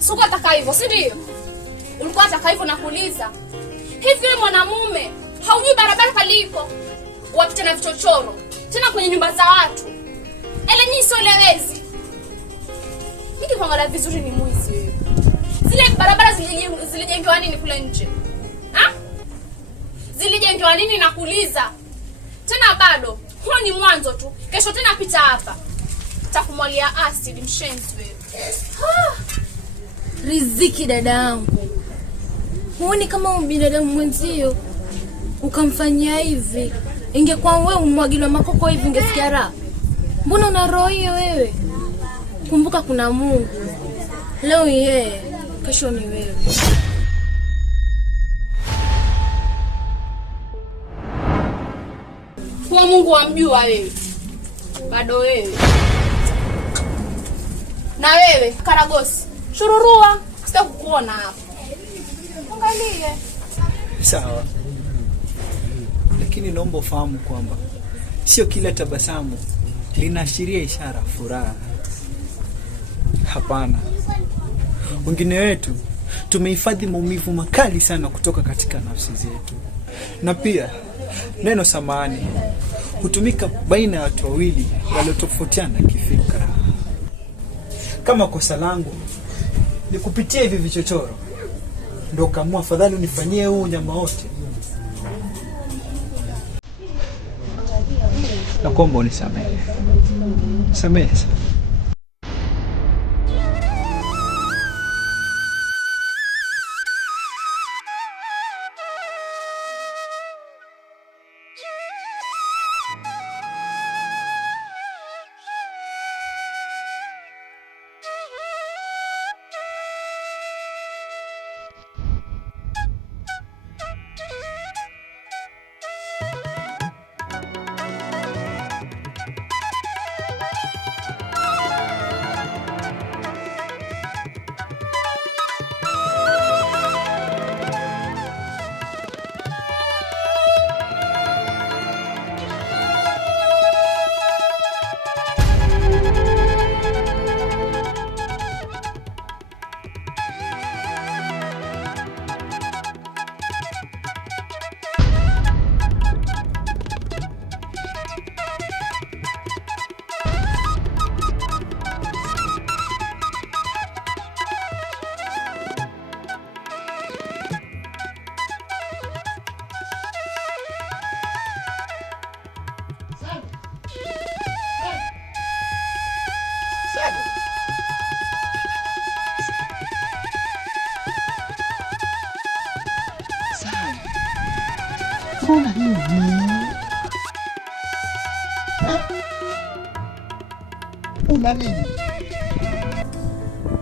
Sikuwa nataka hivyo, si ndio? Ulikuwa nataka hivyo na kuuliza. Hivi wewe mwanamume, haujui barabara paliko? Wapita na vichochoro, tena kwenye nyumba za watu. Ele nyinyi sio lewezi. Hiki kuangalia vizuri ni mwizi wewe. Zile barabara zilijengewa nini kule nje? Ha? Zilijengewa nini na kuuliza? Tena bado, huo ni mwanzo tu. Kesho tena pita hapa. Takumwalia acid mshenzi wewe. Riziki dada yangu. Huoni kama binadamu mwenzio ukamfanyia hivi? Ingekuwa wewe umwagilwa makoko hivi ungesikia raha. Mbona una roho hiyo wewe? Kumbuka kuna Mungu. Leo yeye, kesho ni wewe. Kwa Mungu wamjua wewe. Bado wewe. Na wewe, Karagosi, shururua, sita kukuona hapa. Angalie. Sawa. Lakini naomba ufahamu kwamba sio kila tabasamu linaashiria ishara furaha. Hapana. Wengine wetu tumehifadhi maumivu makali sana kutoka katika nafsi zetu. Na pia neno samahani hutumika baina ya watu wawili waliotofautiana kifikra. Kama kosa langu ni kupitia hivi vichochoro, ndio kaamua afadhali unifanyie huu nyama wote, nakuomba unisamehe. Samehe. Mbona nini? Una nini?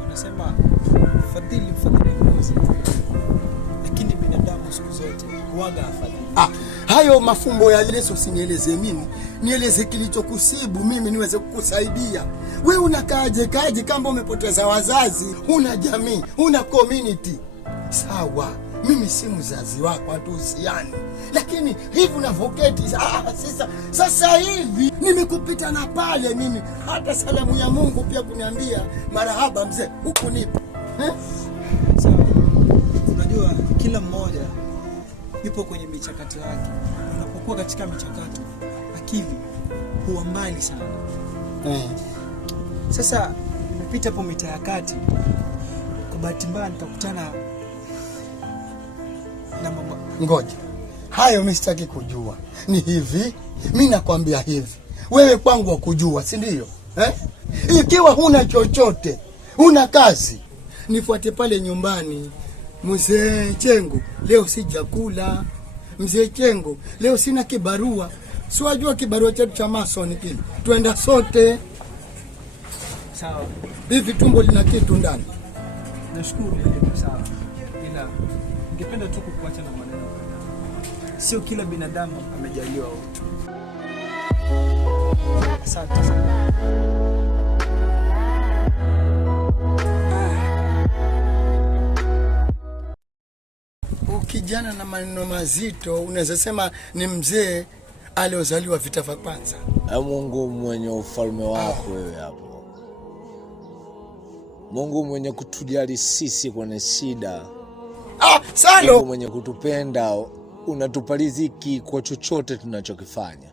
Wanasema fadhili mfadhili mbuzi, lakini binadamu siku zote huaga afadhili. Hayo mafumbo ya Yesu usinieleze mimi. Nieleze kilichokusibu mimi niweze kukusaidia. Wewe unakaaje kama umepoteza wazazi, huna jamii, huna community. Sawa, mimi si mzazi wako, hatuhusiani. Lakini hivi unavoketi sasa hivi nimekupita na pale mimi hata salamu ya Mungu pia kuniambia marahaba mzee huku nipo. Sawa. Unajua kila mmoja yupo kwenye michakato yake. Unapokuwa katika michakato, akili huwa mbali sana. Sasa nimepita hapo mitaa ya kati, kwa bahati mbaya nikakutana na mama. Ngoja. Hayo mimi sitaki kujua. Ni hivi, mimi nakwambia hivi. Wewe kwangu wakujua, si ndio? Ikiwa huna chochote, huna kazi, nifuate pale nyumbani. Mzee Chengo, leo sijakula. Mzee Chengo, leo sina kibarua. Si wajua kibarua chetu cha mason kile. Tuenda sote. Sawa. Hivi tumbo lina kitu ndani. Nashukuru ndio sawa. Ila ningependa tu kukuacha na maneno kadhaa. Sio kila binadamu amejaliwa utu. Asante sana. Kijana na maneno mazito, unaweza sema ni mzee aliozaliwa vita vya kwanza. Mungu mwenye ufalme wako wewe hapo. Mungu mwenye kutujali sisi kwenye shida. Salo. Mungu mwenye kutupenda, unatupa riziki kwa chochote tunachokifanya.